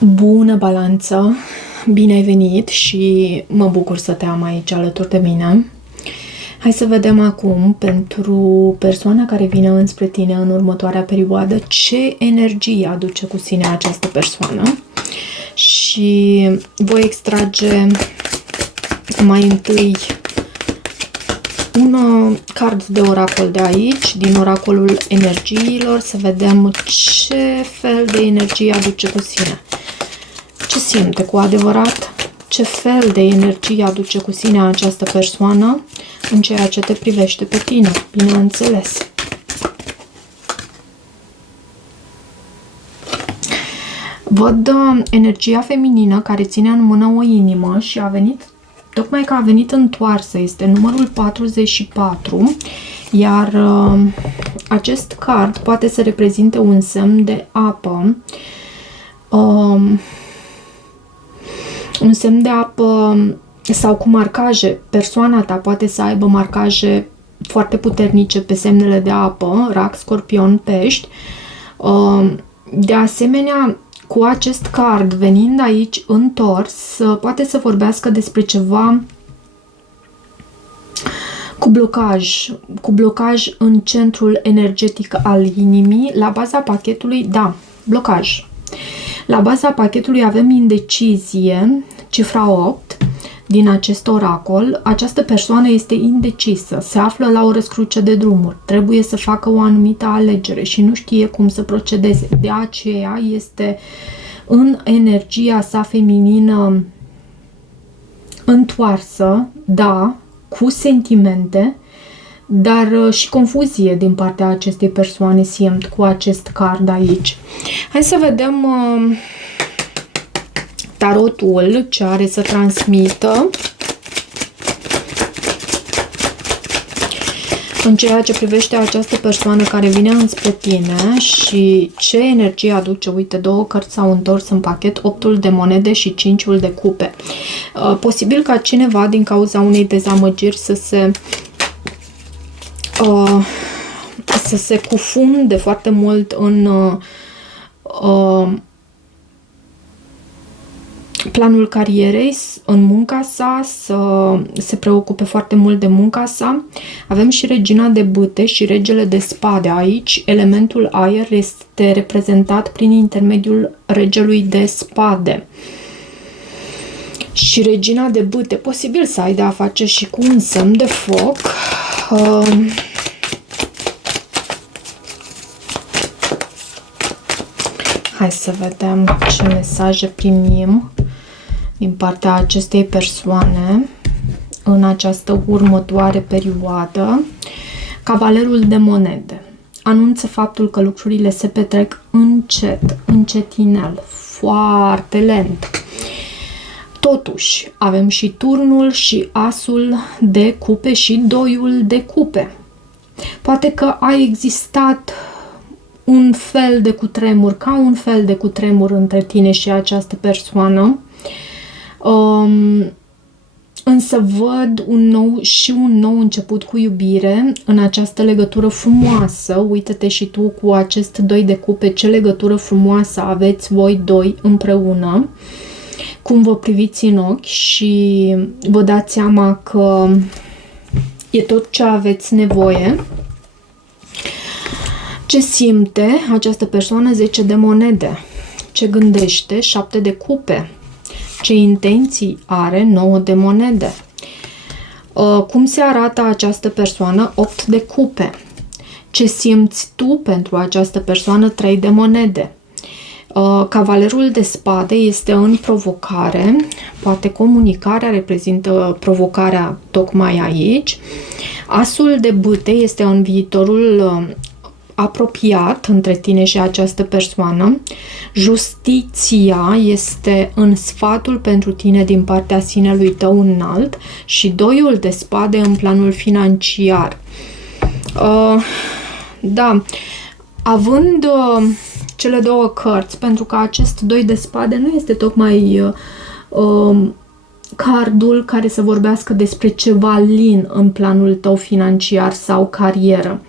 Bună balanță! Bine ai venit și mă bucur să te am aici alături de mine. Hai să vedem acum pentru persoana care vine înspre tine în următoarea perioadă ce energie aduce cu sine această persoană. Și voi extrage mai întâi un card de oracol de aici, din oracolul energiilor, să vedem ce fel de energie aduce cu sine. Ce simte cu adevărat? Ce fel de energie aduce cu sine această persoană în ceea ce te privește pe tine, bineînțeles. Văd energia feminină care ține în mână o inimă și a venit, tocmai că a venit întoarsă, este numărul 44, iar acest card poate să reprezinte un semn de apă, un semn de apă sau cu marcaje. Persoana ta poate să aibă marcaje foarte puternice pe semnele de apă, rac, scorpion, pești. De asemenea, cu acest card venind aici întors, poate să vorbească despre ceva cu blocaj în centrul energetic al inimii. La baza pachetului, da, blocaj. La baza pachetului avem indecizie, cifra 8 din acest oracol. Această persoană este indecisă, se află la o răscruce de drumuri, trebuie să facă o anumită alegere și nu știe cum să procedeze. De aceea este în energia sa feminină întoarsă, da, cu sentimente, dar și confuzie din partea acestei persoane simt cu acest card aici. Hai să vedem tarotul ce are să transmită în ceea ce privește această persoană care vine înspre tine și ce energie aduce. Uite, două cărți s-au întors în pachet, 8-ul de monede și 5-ul de cupe. Posibil ca cineva din cauza unei dezamăgiri să se cufunde foarte mult în planul carierei, în munca sa, să se preocupe foarte mult de munca sa. Avem și regina de bâte și regele de spade aici. Elementul aer este reprezentat prin intermediul regelui de spade. Și regina de bâte, posibil să ai de a face și cu un semn de foc. Hai să vedem ce mesaje primim din partea acestei persoane în această următoare perioadă. Cavalerul de monede anunță faptul că lucrurile se petrec încet, încetinel, foarte lent. Totuși, avem și turnul și asul de cupe și doiul de cupe. Poate că a existat un fel de cutremur, ca un fel de cutremur între tine și această persoană. Însă văd un nou început cu iubire în această legătură frumoasă. Uită-te și tu cu acest doi de cupe, ce legătură frumoasă aveți voi doi împreună, cum vă priviți în ochi și vă dați seama că e tot ce aveți nevoie. Ce simte această persoană? 10 de monede. Ce gândește? 7 de cupe. Ce intenții are? 9 de monede. Cum se arată această persoană? 8 de cupe. Ce simți tu pentru această persoană? 3 de monede. Cavalerul de spade este în provocare. Poate comunicarea reprezintă provocarea tocmai aici. Asul de bâte este în viitorul apropiat între tine și această persoană. Justiția este în sfatul pentru tine din partea sinelui tău înalt și doiul de spade în planul financiar. Da, având cele două cărți, pentru că acest doi de spade nu este tocmai cardul care să vorbească despre ceva lin în planul tău financiar sau carieră.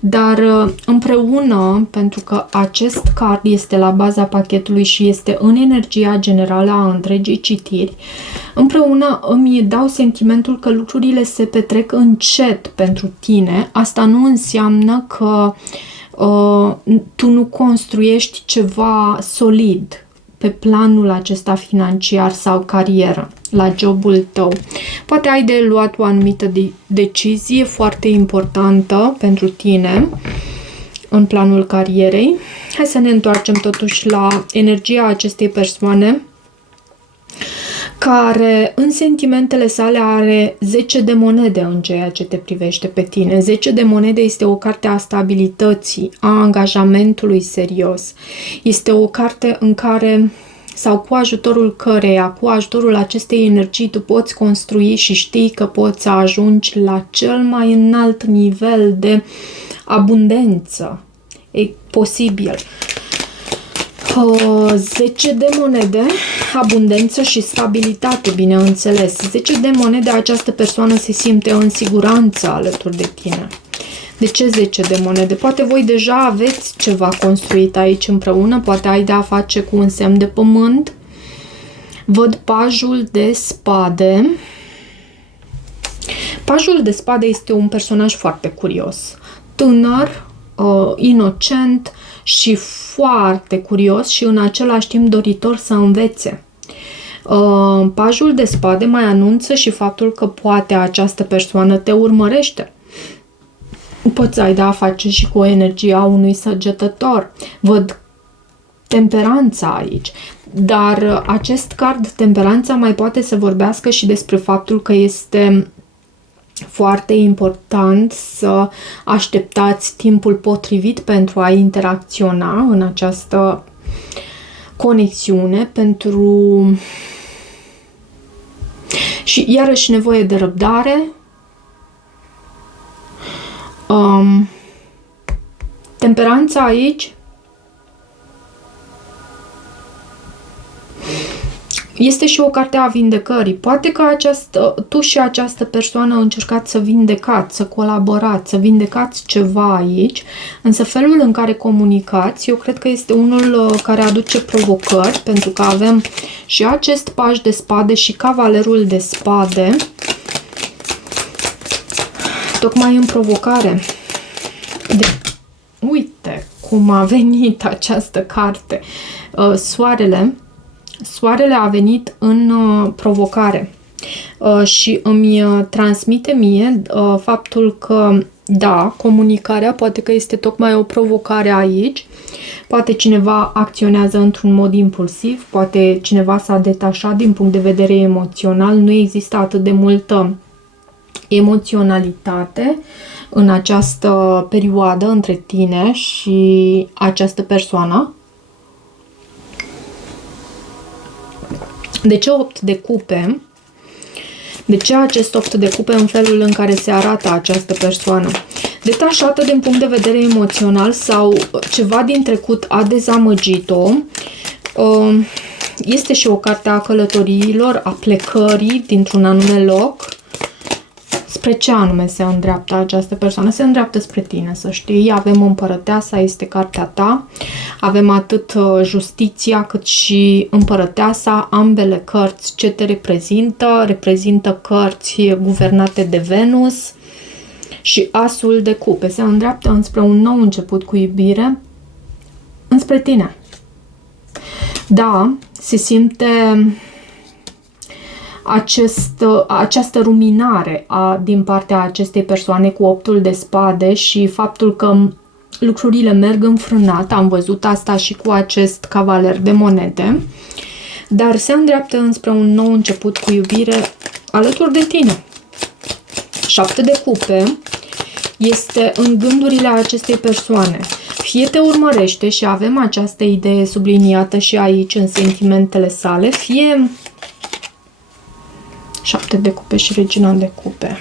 Dar împreună, pentru că acest card este la baza pachetului și este în energia generală a întregii citiri, împreună îmi dau sentimentul că lucrurile se petrec încet pentru tine. Asta nu înseamnă că tu nu construiești ceva solid pe planul acesta financiar sau carieră, la jobul tău. Poate ai de luat o anumită decizie foarte importantă pentru tine în planul carierei. Hai să ne întoarcem totuși la energia acestei persoane care în sentimentele sale are 10 de monede în ceea ce te privește pe tine. 10 de monede este o carte a stabilității, a angajamentului serios. Este o carte în care, sau cu ajutorul căreia, cu ajutorul acestei energii, tu poți construi și știi că poți să ajungi la cel mai înalt nivel de abundență. E posibil. 10 de monede, abundență și stabilitate, bineînțeles. 10 de monede, această persoană se simte în siguranță alături de tine. De ce 10 de monede? Poate voi deja aveți ceva construit aici împreună, poate ai de a face cu un semn de pământ. Văd pajul de spade. Pajul de spade este un personaj foarte curios, tânăr, inocent și foarte curios și în același timp doritor să învețe. Pajul de spade mai anunță și faptul că poate această persoană te urmărește. Poți să ai de a face și cu energia unui săgetător. Văd temperanța aici. Dar acest card, temperanța, mai poate să vorbească și despre faptul că este foarte important să așteptați timpul potrivit pentru a interacționa în această conexiune, și iarăși nevoie de răbdare. Temperanța aici este și o carte a vindecării. Poate că tu și această persoană încercați să vindecați, să colaborați, să vindecați ceva aici, însă felul în care comunicați, eu cred că este unul care aduce provocări, pentru că avem și acest paj de spade și cavalerul de spade, tocmai în provocare. Uite cum a venit această carte. Soarele a venit în provocare și îmi transmite mie faptul că, da, comunicarea poate că este tocmai o provocare aici. Poate cineva acționează într-un mod impulsiv, poate cineva s-a detașat din punct de vedere emoțional, nu există atât de multă emoționalitate în această perioadă între tine și această persoană. De ce 8 de cupe? De ce acest 8 de cupe în felul în care se arată această persoană? Detașată din punct de vedere emoțional sau ceva din trecut a dezamăgit-o. Este și o carte a călătoriilor, a plecării dintr-un anume loc. Spre ce anume se îndreaptă această persoană? Se îndreaptă spre tine, să știi. Avem Împărăteasa, este cartea ta. Avem atât Justiția cât și Împărăteasa, ambele cărți ce te reprezintă. Reprezintă cărți guvernate de Venus și Asul de cupe. Se îndreaptă înspre un nou început cu iubire, înspre tine. Da, se simte această ruminare din partea acestei persoane cu 8-ul de spade și faptul că lucrurile merg înfrânat. Am văzut asta și cu acest cavaler de monede, dar se îndreaptă înspre un nou început cu iubire alături de tine. 7 de cupe este în gândurile acestei persoane. Fie te urmărește și avem această idee subliniată și aici în sentimentele sale, fie 7 de cupe și regina de cupe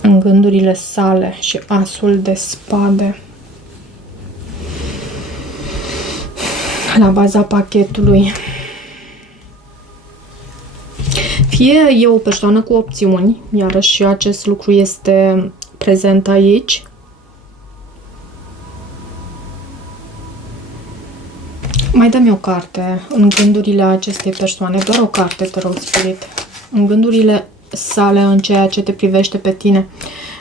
în gândurile sale și asul de spade la baza pachetului. Fie e o persoană cu opțiuni, iarăși acest lucru este prezent aici. Mai dă-mi o carte în gândurile acestei persoane, doar o carte, te rog, Spirit. În gândurile sale, în ceea ce te privește pe tine.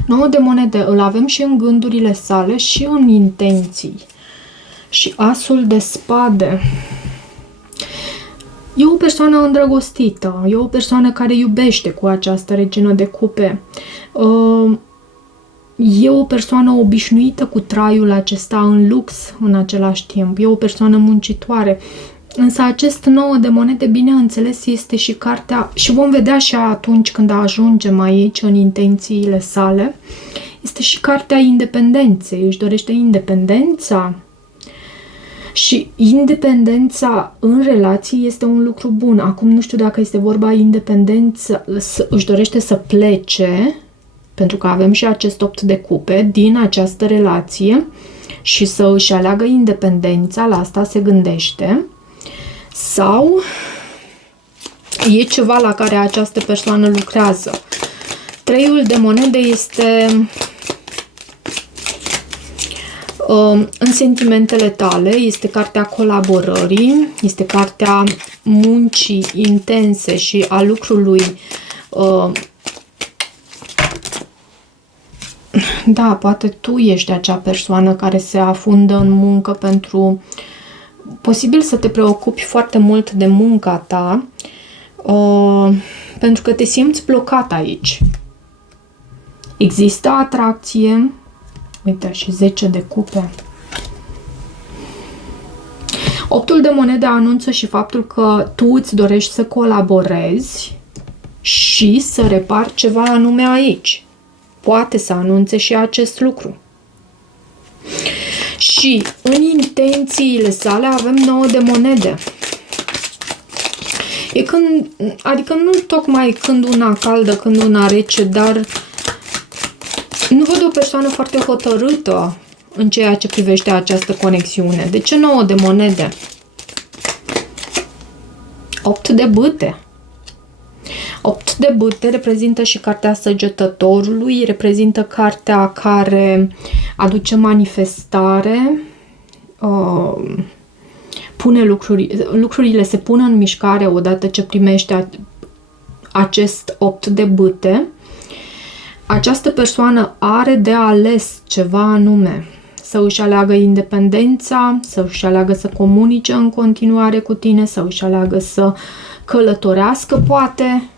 9 de monede, îl avem și în gândurile sale și în intenții. Și asul de spade. E o persoană îndrăgostită, e o persoană care iubește cu această regină de cupe. E o persoană obișnuită cu traiul acesta în lux în același timp. E o persoană muncitoare. Însă acest 9 de monede, bineînțeles, este și cartea, și vom vedea și atunci când ajungem aici în intențiile sale, este și cartea independenței. Își dorește independența. Și independența în relații este un lucru bun. Acum nu știu dacă este vorba independență, își dorește să plece, pentru că avem și acest 8 de cupe, din această relație și să își aleagă independența, la asta se gândește. Sau e ceva la care această persoană lucrează. 3-ul de monede este în sentimentele tale, este cartea colaborării, este cartea muncii intense și a lucrului. Da, poate tu ești acea persoană care se afundă în muncă pentru... Posibil să te preocupi foarte mult de munca ta, pentru că te simți blocat aici. Există atracție. Uite, și 10 de cupe. 8-ul de monede anunță și faptul că tu îți dorești să colaborezi și să repari ceva anume aici. Poate să anunțe și acest lucru. Și în intențiile sale avem 9 de monede. E când, adică nu tocmai când una caldă, când una rece, dar nu văd o persoană foarte hotărâtă în ceea ce privește această conexiune. De ce 9 de monede? 8 de bâte. 8 de bâte reprezintă și cartea săgetătorului, reprezintă cartea care aduce manifestare, lucrurile se pun în mișcare odată ce primește acest 8 de bâte. Această persoană are de ales ceva anume. Să își aleagă independența, să își aleagă să comunice în continuare cu tine, să își aleagă să călătorească, poate,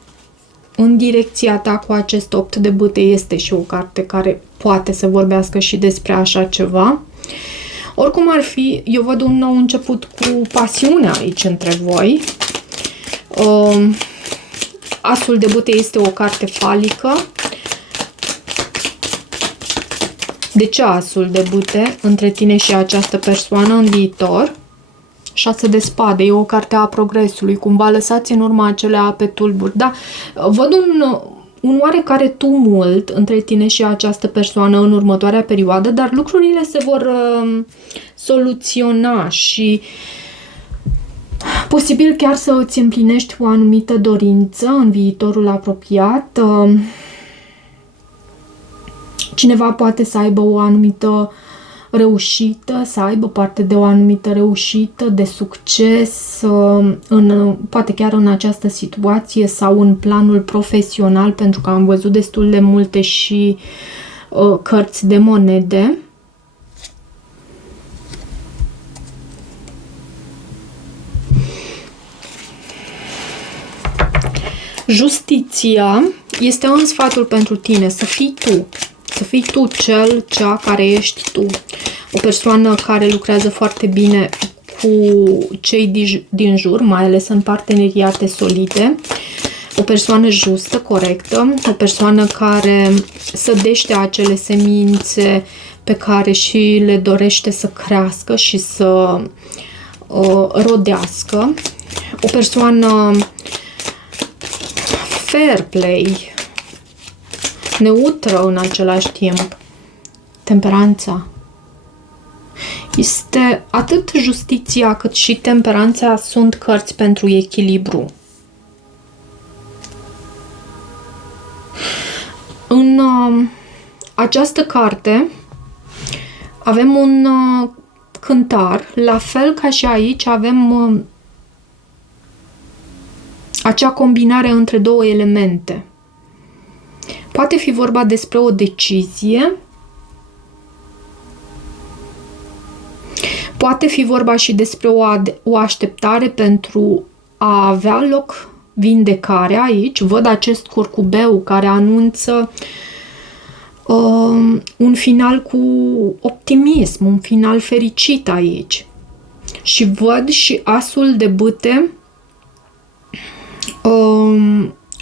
în direcția ta cu acest 8 de bâte. Este și o carte care poate să vorbească și despre așa ceva. Oricum ar fi, eu văd un nou început cu pasiune aici între voi. Asul de bâte este o carte falică. De ce asul de bâte între tine și această persoană în viitor? 6 de spade, e o carte a progresului, cumva lăsați în urma acele ape tulburi. Da, văd un oarecare tumult între tine și această persoană în următoarea perioadă, dar lucrurile se vor soluționa și posibil chiar să îți împlinești o anumită dorință în viitorul apropiat. Cineva poate să aibă o anumită reușită, să aibă parte de o anumită reușită, de succes, poate chiar în această situație sau în planul profesional, pentru că am văzut destul de multe și cărți de monede. Justiția este un sfatul pentru tine, să fii tu. Să fii tu cea care ești tu. O persoană care lucrează foarte bine cu cei din jur, mai ales în parteneriate solide. O persoană justă, corectă. O persoană care sădește acele semințe pe care și le dorește să crească și să rodească. O persoană fair play, neutră în același timp. Temperanța. Este atât justiția cât și temperanța sunt cărți pentru echilibru. În această carte avem un cântar, la fel ca și aici avem acea combinare între două elemente. Poate fi vorba despre o decizie, poate fi vorba și despre o așteptare pentru a avea loc vindecarea aici. Văd acest curcubeu care anunță un final cu optimism, un final fericit aici. Și văd și asul de bâte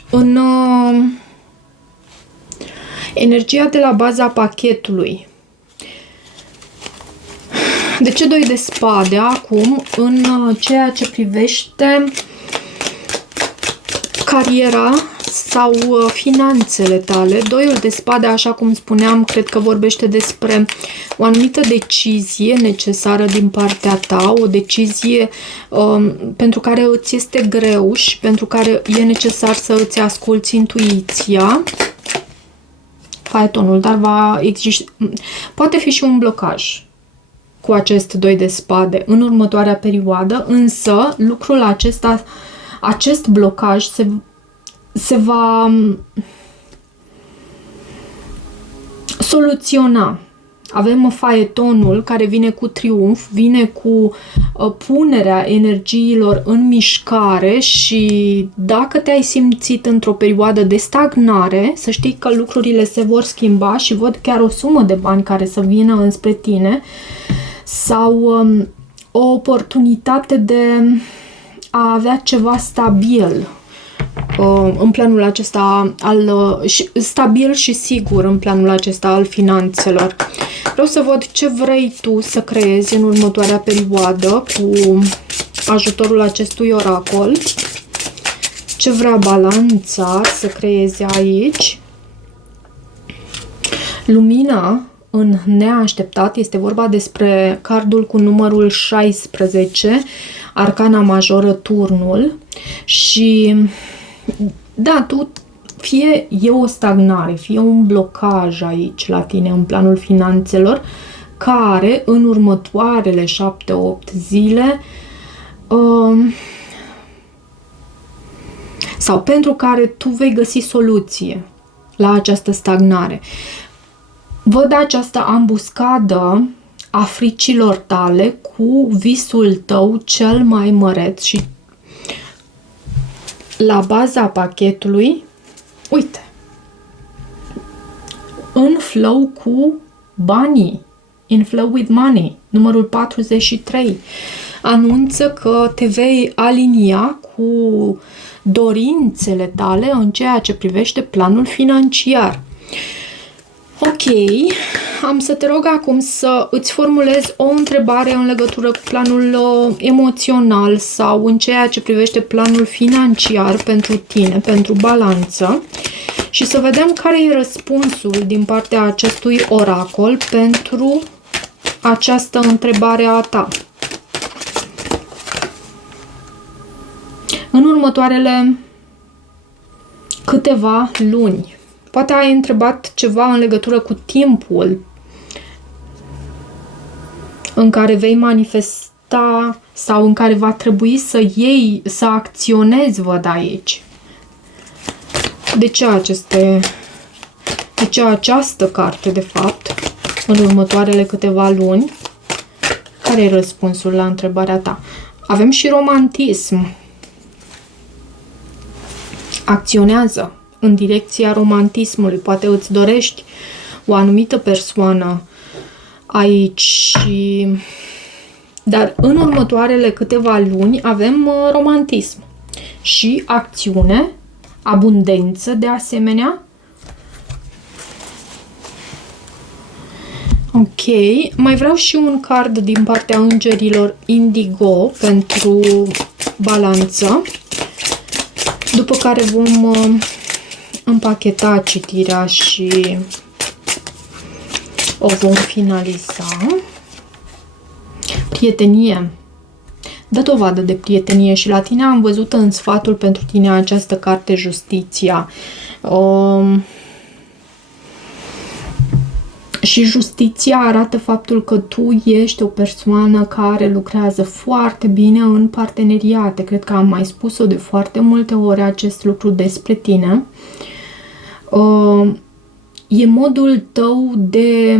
în energia de la baza pachetului. De ce doi de spade acum în ceea ce privește cariera sau finanțele tale? Doiul de spade, așa cum spuneam, cred că vorbește despre o anumită decizie necesară din partea ta, o decizie pentru care îți este greu și pentru care e necesar să îți asculți intuiția. Faetonul, dar va exista, poate fi și un blocaj cu acest doi de spade în următoarea perioadă, însă lucrul acesta, acest blocaj se va soluționa. Avem faetonul care vine cu triumf, vine cu punerea energiilor în mișcare și dacă te-ai simțit într-o perioadă de stagnare, să știi că lucrurile se vor schimba și văd chiar o sumă de bani care să vină înspre tine sau o oportunitate de a avea ceva stabil în planul acesta stabil și sigur în planul acesta al finanțelor. Vreau să văd ce vrei tu să creezi în următoarea perioadă cu ajutorul acestui oracol. Ce vrea balanța să creezi aici. Lumina în neașteptat, este vorba despre cardul cu numărul 16, arcana majoră, turnul. Și da, tu fie e o stagnare, fie un blocaj aici la tine în planul finanțelor, care în următoarele 7-8 zile sau pentru care tu vei găsi soluție la această stagnare. Văd această ambuscadă a fricilor tale cu visul tău cel mai măreț și la baza pachetului, uite, în flow cu banii, in flow with money, numărul 43, anunță că te vei alinia cu dorințele tale în ceea ce privește planul financiar. Ok, am să te rog acum să îți formulezi o întrebare în legătură cu planul emoțional sau în ceea ce privește planul financiar pentru tine, pentru balanță și să vedem care e răspunsul din partea acestui oracol pentru această întrebare a ta. În următoarele câteva luni. Poate ai întrebat ceva în legătură cu timpul în care vei manifesta sau în care va trebui să acționezi, văd aici. De ce această carte, de fapt, în următoarele câteva luni? Care e răspunsul la întrebarea ta? Avem și romantism. Acționează în direcția romantismului. Poate îți dorești o anumită persoană aici, dar în următoarele câteva luni avem romantism și acțiune, abundență de asemenea. Ok, mai vreau și un card din partea îngerilor indigo pentru balanță, după care vom împacheta citirea și o vom finaliza. Prietenie. Dă dovadă de prietenie și la tine am văzut în sfatul pentru tine această carte, Justiția. Și justiția arată faptul că tu ești o persoană care lucrează foarte bine în parteneriate. Cred că am mai spus-o de foarte multe ori acest lucru despre tine. E modul tău de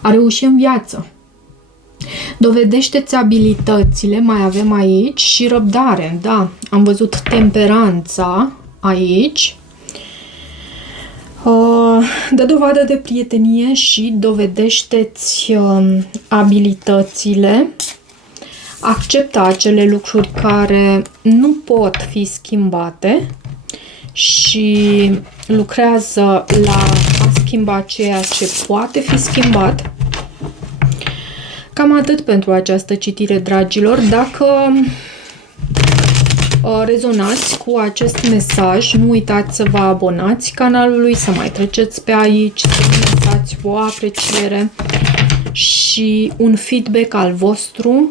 a reuși în viață. Dovedește-ți abilitățile, mai avem aici, și răbdare. Da, am văzut temperanța aici. Dă dovadă de prietenie și dovedește-ți abilitățile. Acceptă acele lucruri care nu pot fi schimbate și lucrează la a schimba ceea ce poate fi schimbat. Cam atât pentru această citire, dragilor. Dacă rezonați cu acest mesaj, nu uitați să vă abonați canalului, să mai treceți pe aici, să lăsați o apreciere și un feedback al vostru.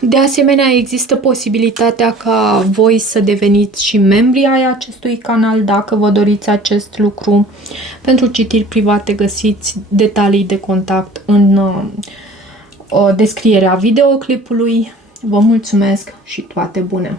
De asemenea, există posibilitatea ca voi să deveniți și membri ai acestui canal dacă vă doriți acest lucru. Pentru citiri private găsiți detalii de contact în descrierea videoclipului. Vă mulțumesc și toate bune!